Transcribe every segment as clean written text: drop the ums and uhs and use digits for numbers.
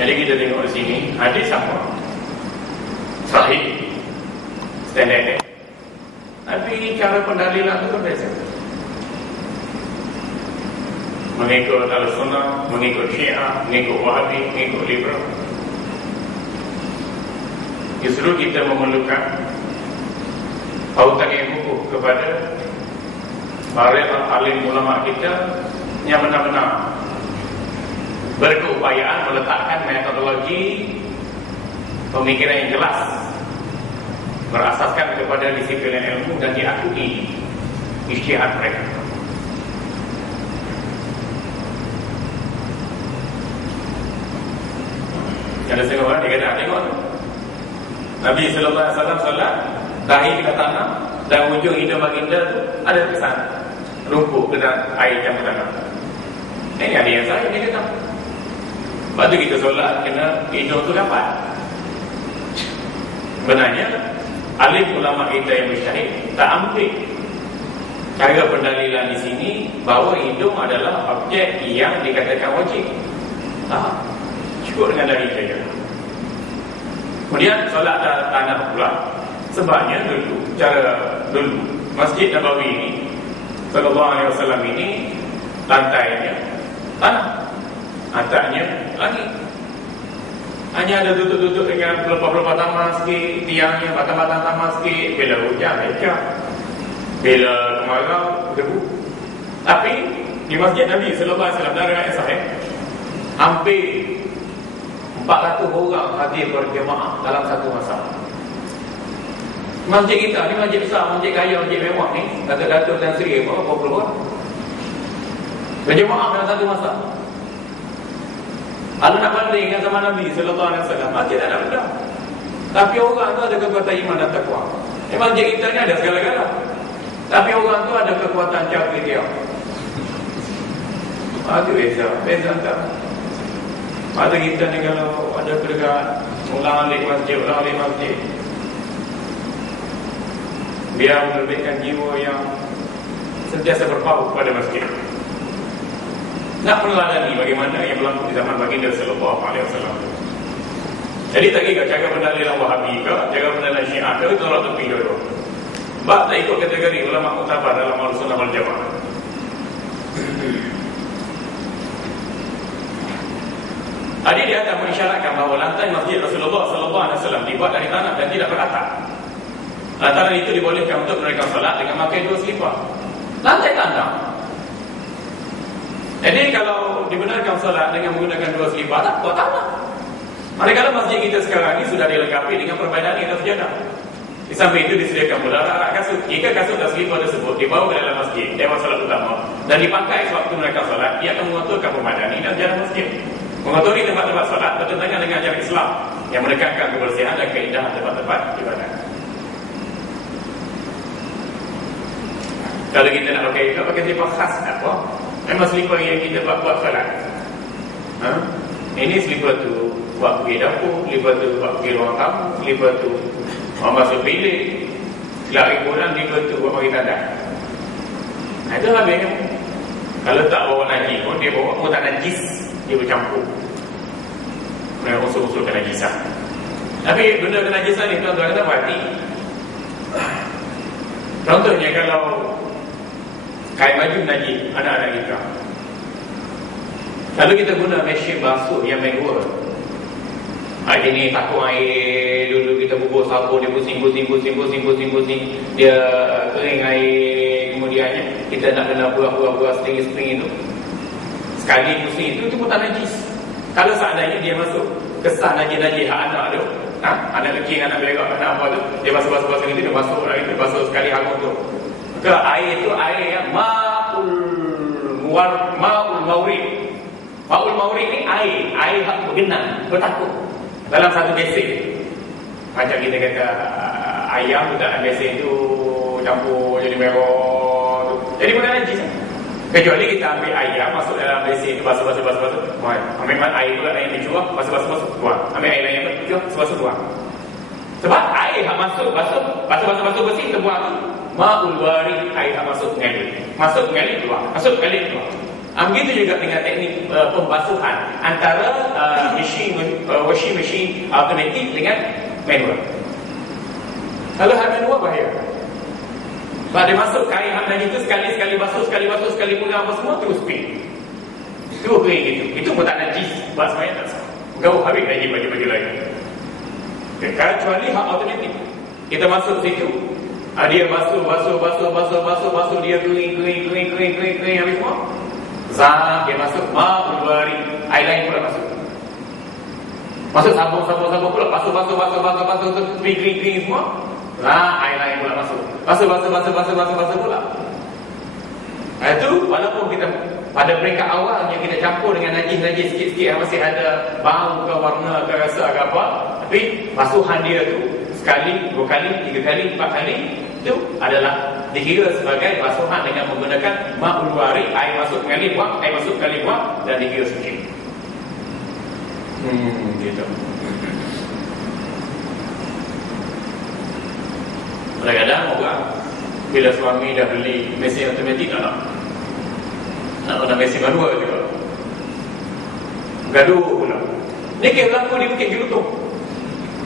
Jadi kita tengok di sini hadis apa? Sahih, standard. Tapi cara pendalilan itu berbeza. Mengikut Al-Sunnah, mengikut Syiah, mengikut Wahabi, mengikut Liberal. Justru kita memerlukan pautan yang kukuh kepada para alim ulama kita yang benar-benar berkeupayaan meletakkan metodologi pemikiran yang jelas, berasaskan kepada disiplin ilmu dan diakui ijtihad mereka. Ada setengah orang dia kata, tengok Nabi sallallahu alaihi wasallam solat, dahi ke tanah dan ujung hidung baginda tu ada kesan rumput ke dalam air campur tanah. Ini ada yang saya dia kata. Lepas tu kita solat kena hidung tu dapat. Sebenarnya alim ulama kita yang mujtahid tak ambil cara pendalilan di sini bahawa hidung adalah objek yang dikatakan wajib. Tak, cukup dengan dalil saja. Kemudian solat tanah pula. Sebabnya dulu Masjid Nabawi ini sallallahu alaihi wasallam ini lantainya tanah, atapnya langit. Hanya ada duduk-duduk dengan pelepah-pelepah taman sikit, tiangnya batang-batang taman sikit. Bila hujan lecah, bila kemarau debu. Tapi di Masjid Nabi sallallahu alaihi wasallam dari riwayat sahih, hampir 400 orang hadir berjemaah dalam satu masa. Masjid kita ni masjid besar, masjid kaya, masjid mewah ni, Datuk dan Seri berapa puluh orang berjemaah dalam satu masa. Kalau nak banding dengan zaman Nabi sallallahu alaihi wasallam, masjid tak ada benda. Tapi orang tu ada kekuatan iman dan takwa. Masjid kita ni ada segala-gala. Tapi orang tu ada kekuatan cakap dia. Itu beza tak. Ada kita ni kalau ada pedagang ulang alik masjid, biar menerbitkan jiwa yang sentiasa berpaut pada masjid. Nak meneladani bagaimana yang berlaku di zaman baginda sallallahu alaihi wasallam. Jadi tak kira cara pendalilan Wahabi ke, cara pendalilan Syiah ke, itu orang tepi dulu. Sebab tak ikut kategori ulama muktabar dalam Ahlussunnah wal Jamaah. Hadis dia akan mengisyaratkan bahawa lantai masjid Rasulullah sallallahu alaihi wasallam dibuat dari tanah dan tidak beratap. Lantaran itu dibolehkan untuk mereka salat dengan memakai 2 selipar. Lantai tanah. Jadi kalau dibenarkan salat dengan menggunakan 2 selipar, tak buat tanah. Manakala masjid kita sekarang ini sudah dilengkapi dengan perbaikan dan sejadah. Di samping itu disediakan pula rak kasut. Jika kasut dan selipar tersebut dibawa ke dalam masjid, dewan salat utama, dan dipakai sewaktu mereka salat, ia akan mengaturkan perbaikan dan sejadah masjid. Mengatori tempat-tempat salat bertentangan dengan ajaran Islam yang menekankan kebersihan dan keindahan tempat-tempat ibadat. Kalau kita nak pakai selipar khas apa? Memang selipar yang kita buat salat. Ini selipar tu buat pergi dapur, selipar tu buat pergi ruang tamu, selipar tu masuk bilik, lari kurang, selipar tu buat pergi tandang. Itu habisnya. Kalau tak bawa najis pun, dia bawa pun tak najis, dia bercampur dengan unsur-unsur kenajisan. Tapi benda kenajisan ni tuan-tuan kena perhati. Contohnya kalau kain baju najis anak-anak kita, kalau kita guna mesin basuh yang manual, hari ni takut air, dulu kita bubur sabun, dia pusing, dia kering air, kemudiannya kita nak kena buah-buah spring itu, sekali pusing itu pun tak najis. Kalau seandainya dia masuk kesan najis-najis anak tu, anak kecil, anak belegak, anak apa tu, dia basuh gitu, dia basuh lagi, dia basuh sekali hangus tu, maka air tu air yang ma'ul maurid. Ma'ul maurid ni air bergenang, bertakut dalam satu besin. Macam kita kata ayam dalam besin tu campur jadi merah tu, jadi bukan najis. Kecuali kita ambil ayam masuk dalam besin tu, basuh. Ambil air tu, air dicuak, basuh, buang. Ambil air lain yang dicuak, basuh, buang. Sebab air yang masuk, basuh bersih, kita buang tu. Ma'ul warid, air yang masuk mengalir. Masuk mengalir, keluar. Masuk mengalir, keluar. Begitu juga dengan teknik pembasuhan antara washing machine automatic dengan manual. Kalau hal manual bahaya. Sebab dia masuk ke air hangat itu sekali basuh, sekali pulang apa semua terus pergi. Terus kering gitu. Itu pun tak najis. Buat semuanya tak sah. Kau habis lagi bagi lagi. Kecuali hak automatik. Kita masuk situ, dia basuh, dia kering habis semua. Zah, dia masuk ma'ul bari, air lain pula masuk. Masuk sabun pula, basuh, kering semua. Zah, air lain pula masuk. Basuh pula. Itu walaupun kita pada peringkat awalnya kita campur dengan najis sikit-sikit, masih ada bau ke warna ke rasa ke apa, tapi basuhan dia tu sekali, 2 kali, 3 kali, 4 kali itu adalah dikira sebagai basuhan dengan menggunakan ma'ul wari, air masuk sekali buang, dan dikira suci. Gitu. Kadang-kadang orang bila suami dah beli mesin automatik nak guna mesin manual juga, gaduh pula. Ni kes berlaku di Bukit Gelutong.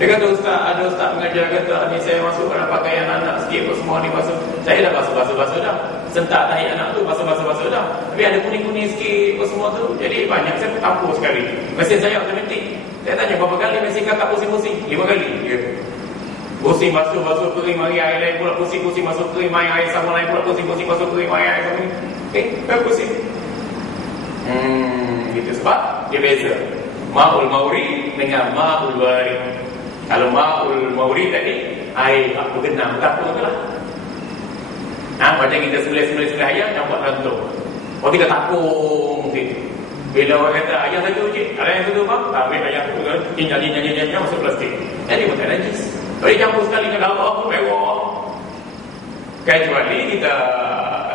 Dia kata ada ustaz mengajar, kata ni saya masuk dalam pakaian anak sikit apa semua ni basuh. Saya dah basuh dah. Sentak tahi anak tu basuh dah. Tapi ada kuning-kuning sikit apa semua tu. Jadi banyak saya tampur sekali. Mesin saya automatik. Saya tanya berapa kali mesin kakak pusing-pusing? 5 kali. Ya. Pusing basuh kering, mari air lain pula pusing masuk kering, mai air sama lain pula pusing masuk kering, mai air sama ni. Kan pusing. Gitu sebab dia beza. Ma'ul mauri dengan ma'ul wari. Kalau ma'ul mauri tadi air bergenang, berkapur tu lah. Macam kita sebelah ayam nampak rantung. Kita takung situ. Bila orang kata ayam satu je, ada yang satu bang, ambil ayam tu kan, jinjang masuk plastik. Jadi bukan najis. Kalau campur sekali dengan Allah pun mewah. Kecuali kita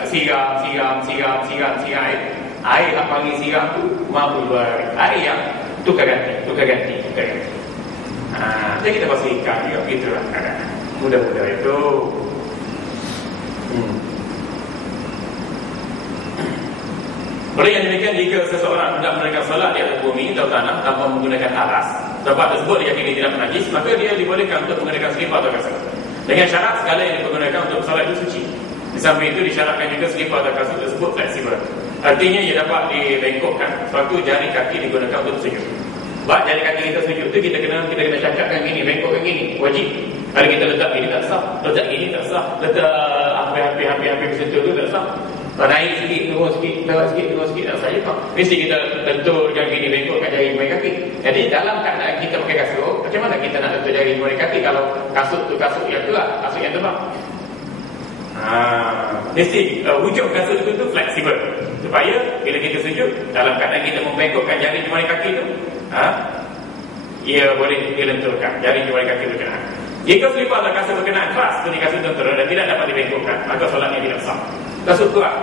siram air tak panggil siram tu ma'ul wari. Air yang tukar ganti. Jadi kita bersihkan juga begitulah kadang. Mudah-mudah itu. Oleh yang demikian, jika seseorang hendak menunaikan solat di atas bumi atau tanah tanpa menggunakan alas, tempat tersebut diyakini tidak najis, maka dia dibolehkan untuk menggunakan selipar atau kasut. Dengan syarat segala yang dipergunakan untuk solat itu suci. Di samping itu disyaratkan juga selipar atau kasut tersebut fleksibel. Artinya ia dapat dibengkokkan sewaktu jari kaki digunakan untuk sujud. Sebab jari kaki kita sujud tu kita kena cacatkan gini, bengkokkan gini, wajib. Kalau kita letak gini tak sah, letak gini tak sah, letak hampir sentuh tu tak sah. Kalau naik sikit, turun sikit tak sah juga. Mesti kita tenturkan gini, bengkokkan jari jari kaki. Jadi dalam keadaan kita pakai kasut, macam mana kita nak tentur jari jari kaki kalau kasut tu kasut yang kuat, kasut yang tebal? Mesti wujud kasut itu fleksibel supaya bila kita sujud dalam keadaan kita membengkokkan jari jari kaki itu, ia boleh dilenturkan jari jari kaki berkenaan. Jika selipar atau kasut berkenaan keras seperti kasut tentera dan tidak dapat dibengkokkan, maka solatnya tidak sah. Kasut kuat,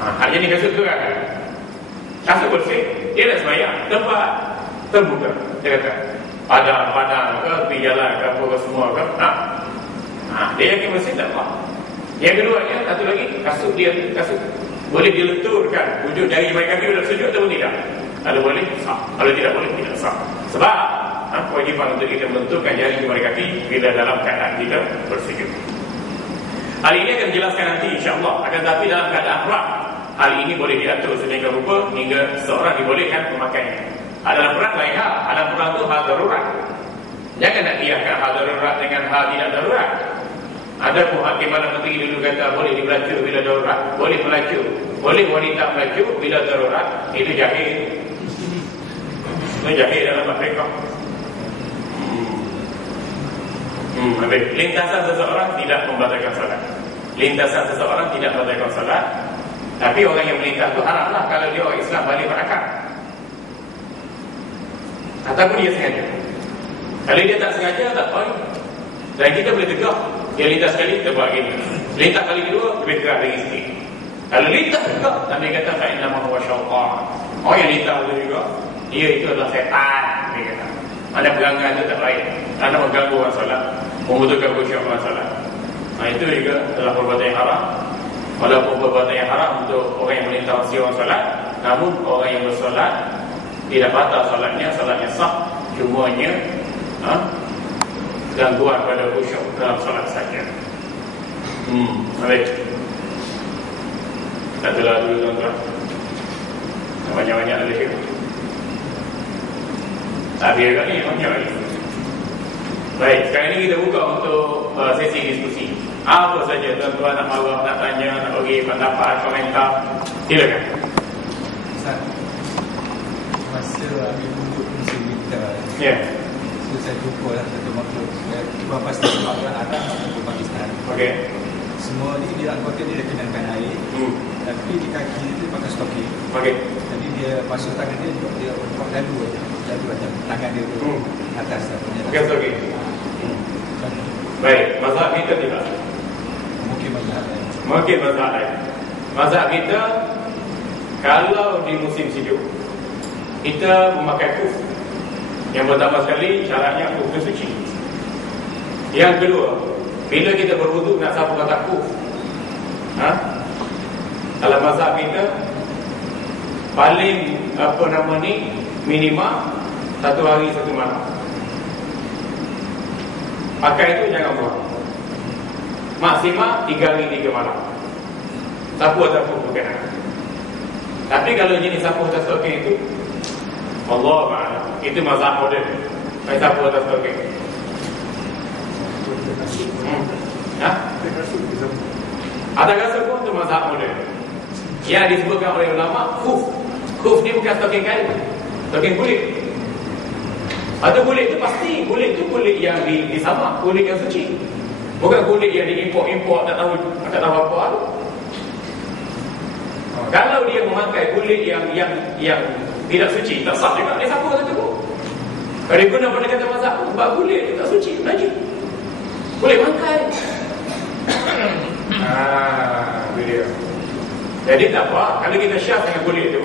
hanya ni kasut kuat. Kasut bersih, dia nak sembahyang tempat terbuka. Dia kata padang ke, tepi jalan ke, apa semua ke, dia yakin bersih tak apa. Yang keduanya, satu lagi, kasut boleh dilenturkan wujud jari jari kaki dalam sujud atau tidak? Kalau boleh, sah. Kalau tidak boleh, tidak sah. Sebab kewajiban untuk kita menentukan jari jari kaki bila dalam keadaan kita bersujud. Hal ini akan dijelaskan nanti insya-Allah. Akan tetapi dalam keadaan perang, hal ini boleh diatur sedemikian rupa hingga seorang dibolehkan memakainya. Dalam perang lain hal. Dalam perang itu hal darurat. Jangan nak biarkan hal darurat dengan hal tidak darurat. Ada pun hakim Perdana Menteri dulu kata boleh dimelaju bila darurat, boleh melaju, boleh wanita melaju bila darurat. Itu jahil. Itu jahil dalam mereka. Lintasan seseorang tidak membatalkan salat. Lintasan seseorang tidak membatalkan salat. Tapi orang yang melintas itu haramlah kalau dia orang Islam balik berakal. Ataupun dia sengaja. Kalau dia tak sengaja, tak apa. Dan kita boleh tegak. Dia lintas sekali, kita buat gini. Lintas kali kedua, lebih tegak lagi sikit. Kalau lintas tegak, Nabi kata fa'inna ma huwa syaitan. Oh yang lintas itu juga, dia itu adalah setan. Dia kata ada pelanggan itu tak baik, anda mengganggu orang salat, membutuhkan khusyuk orang salat. Itu juga adalah perbuatan yang haram. Walaupun perbuatan yang haram untuk orang interaksi orang solat. Namun orang yang bersolat tidak batal solatnya sah, cumanya gangguan pada khusyuk dalam solat saja. Baik. Tak telah dulu tuan-tuan. Banyak-banyak ada juga. Tapi agak ni banyak lagi. Baik, sekarang ni kita buka untuk sesi diskusi. Apa saja tuan-tuan nak marah, nak tanya, nak bagi pendapat, komentar, silakan. Ustaz, masa ambil wuduk musim winter, so saya jumpa satu makhluk, bukan pasti sebab orang Arab atau Pakistan. Okey. Semua ni dia anggota dia kenalkan air, tapi di kaki dia pakai stocking. Okey. Jadi dia basuh tangan dia buat lalu macam tangan dia atas punya. Okey. Baik, mazhab kita tidak. Mungkin mazhab lain. Mazhab kita, kalau di musim sejuk, kita memakai kuf. Yang pertama sekali, syaratnya kuf itu suci. Yang kedua, bila kita berwuduk nak sapu pakai kuf, dalam mazhab kita, paling minima 1 hari 1 malam. Pakai itu jangan buang. Maksimal 3 hari 3 malam. Sapu atas kuf bukan. Tapi kalau jenis sapu atas stocking itu, Allah ma'ala, itu mazhab moden. Main sapu atas stocking. Ada kasut pun itu mazhab moden. Yang disebutkan oleh ulama, khuf ni bukan stocking kain, stocking kulit. Atau kulit itu pasti, kulit itu kulit yang disamak, kulit yang suci. Bukan kulit yang diimport tak tahu apa. Kalau dia memakai kulit yang tidak suci, tak sah juga, dia sapu atas tubuh. Kalau dia guna pendekatan mazhab, sebab kulit itu tak suci, najis. Kulit bangkai. Itu dia. Jadi tak apa, kalau kita syaf dengan kulit itu,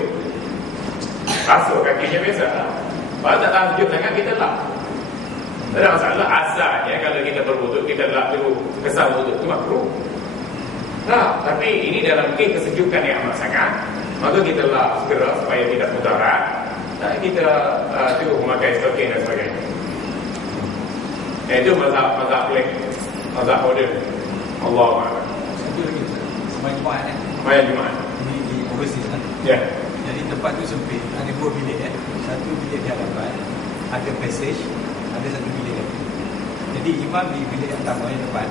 basuh kakinya biasa. Kalau tak tahan sejuk sangat, kita lap. Tak ada masalah. Asalnya kalau kita berwuduk, kita lap dulu kesan wuduk itu makruh. Tapi ini dalam kesejukan yang amat sangat, maka kita lap segera supaya tidak mudarat. Dan kita cukup memakai stocking dan sebagainya. Itu mazhab pelik, mazhab moden. Allah Akbar. Satu lagi, Sembahyang Jumaat Sembahyang Jumaat. Ini di overseas kan? Ya. Jadi tempat tu sempit, ada 2 bilik Satu bilik di hadapan, ada passage, ada satu bilik lagi. Jadi imam di bilik yang pertama yang depan,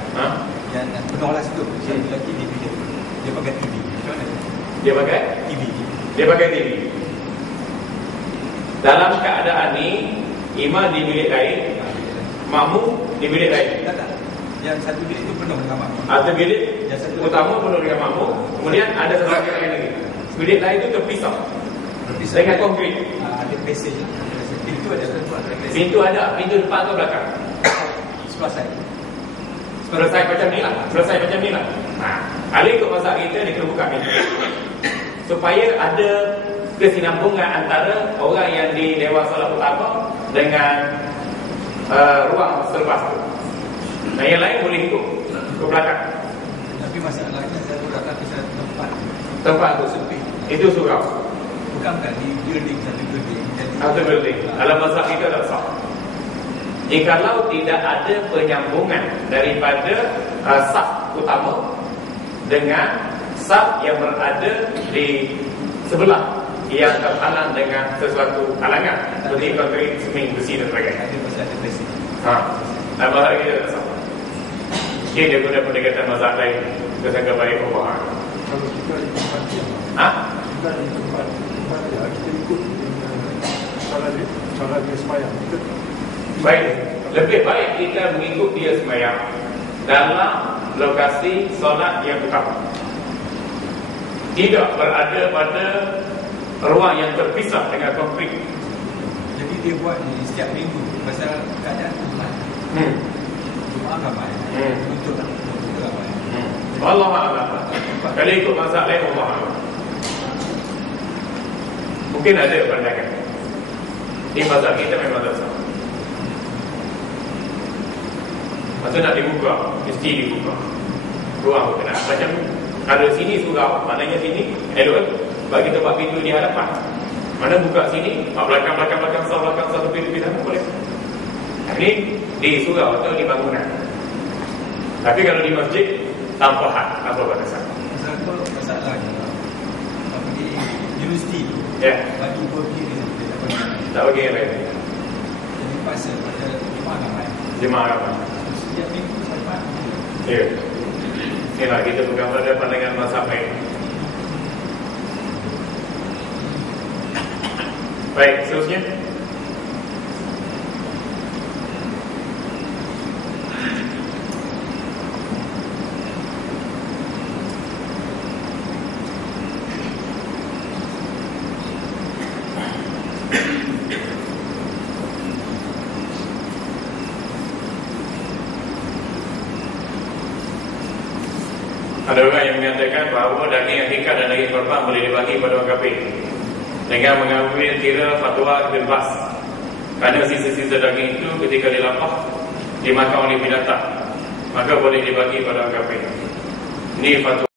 yang penolak situ, satu lagi di bilik. Dia pakai TV. Macam mana? Dia pakai TV. Dia pakai TV. Dalam keadaan ni, imam di bilik lain, makmum di bilik lain. Tak. Yang satu bilik itu penuh dengan makmum. Satu bilik utama penuh dengan makmum. Kemudian ada satu bilik lain lagi. Bilik lain itu terpisah dengan konkrit. Ada passage. Pintu ada. Pintu ada. Pintu depan atau belakang? Sebelah saya. Selesai macam ni lah. Kalau ikut mazhab kita, dia kena buka pintu supaya ada kesinambungan antara orang yang di Dewan Solat Utama dengan ruang selepas tu. Nah, yang lain boleh ikut ke belakang. Tapi masalahnya saya datang ke tempat tu sempit. Itu surau. Bukankah di building satu building? Satu building. Dalam mazhab kita tak sah. Jikalau tidak ada penyambungan daripada saf utama dengan saf yang berada di sebelah yang terhalang dengan sesuatu halangan seperti konkrit, seming, besi dan sebagainya. Ada pasal ada besi. Dan mazhab kita tak sah. Mungkin dia guna pendekatan mazhab lain. Kita sangka baik Allah. Kalau kita ikut kita di tempat kita ikut cara dia sembahyang. Baik, lebih baik kita mengikut dia sembahyang dalam lokasi solat yang utama. Tidak berada pada ruang yang terpisah dengan konkrit. Jadi dia buat ni setiap minggu pasal keadaan Jumaat. Jumaat ramai. Untuk ramai. Allah A'lam. Kalau ikut mazhab lain, Allah A'lam. Mungkin ada pandangan. Di mazhab kita memang tak sama. Masa nak dibuka, mesti dibuka ruang berkenaan. Macam kalau sini surau, maknanya sini elok. bagi tempat pintu di hadapan. Mana buka sini, belakang satu pintu boleh. Ini di surau atau di bangunan. Tapi kalau di masjid tanpa had, tanpa batasan. Satu masalahnya di universiti ya, bagi pergi tak bagi yang lain. Jadi pasal pada jemaah ramai. Setiap minggu sampai. Ya. Inilah kita pegang pada pandangan mazhab lain. Baik, seterusnya. Ada orang yang mengatakan bahawa daging hakikat dan daging korban boleh dibagi pada orang kafir dengan mengambil kira fatwa bebas, kerana sisa-sisa daging itu ketika dilapah dimakan oleh binatang, maka boleh dibagi pada orang kafir. Ini fatwa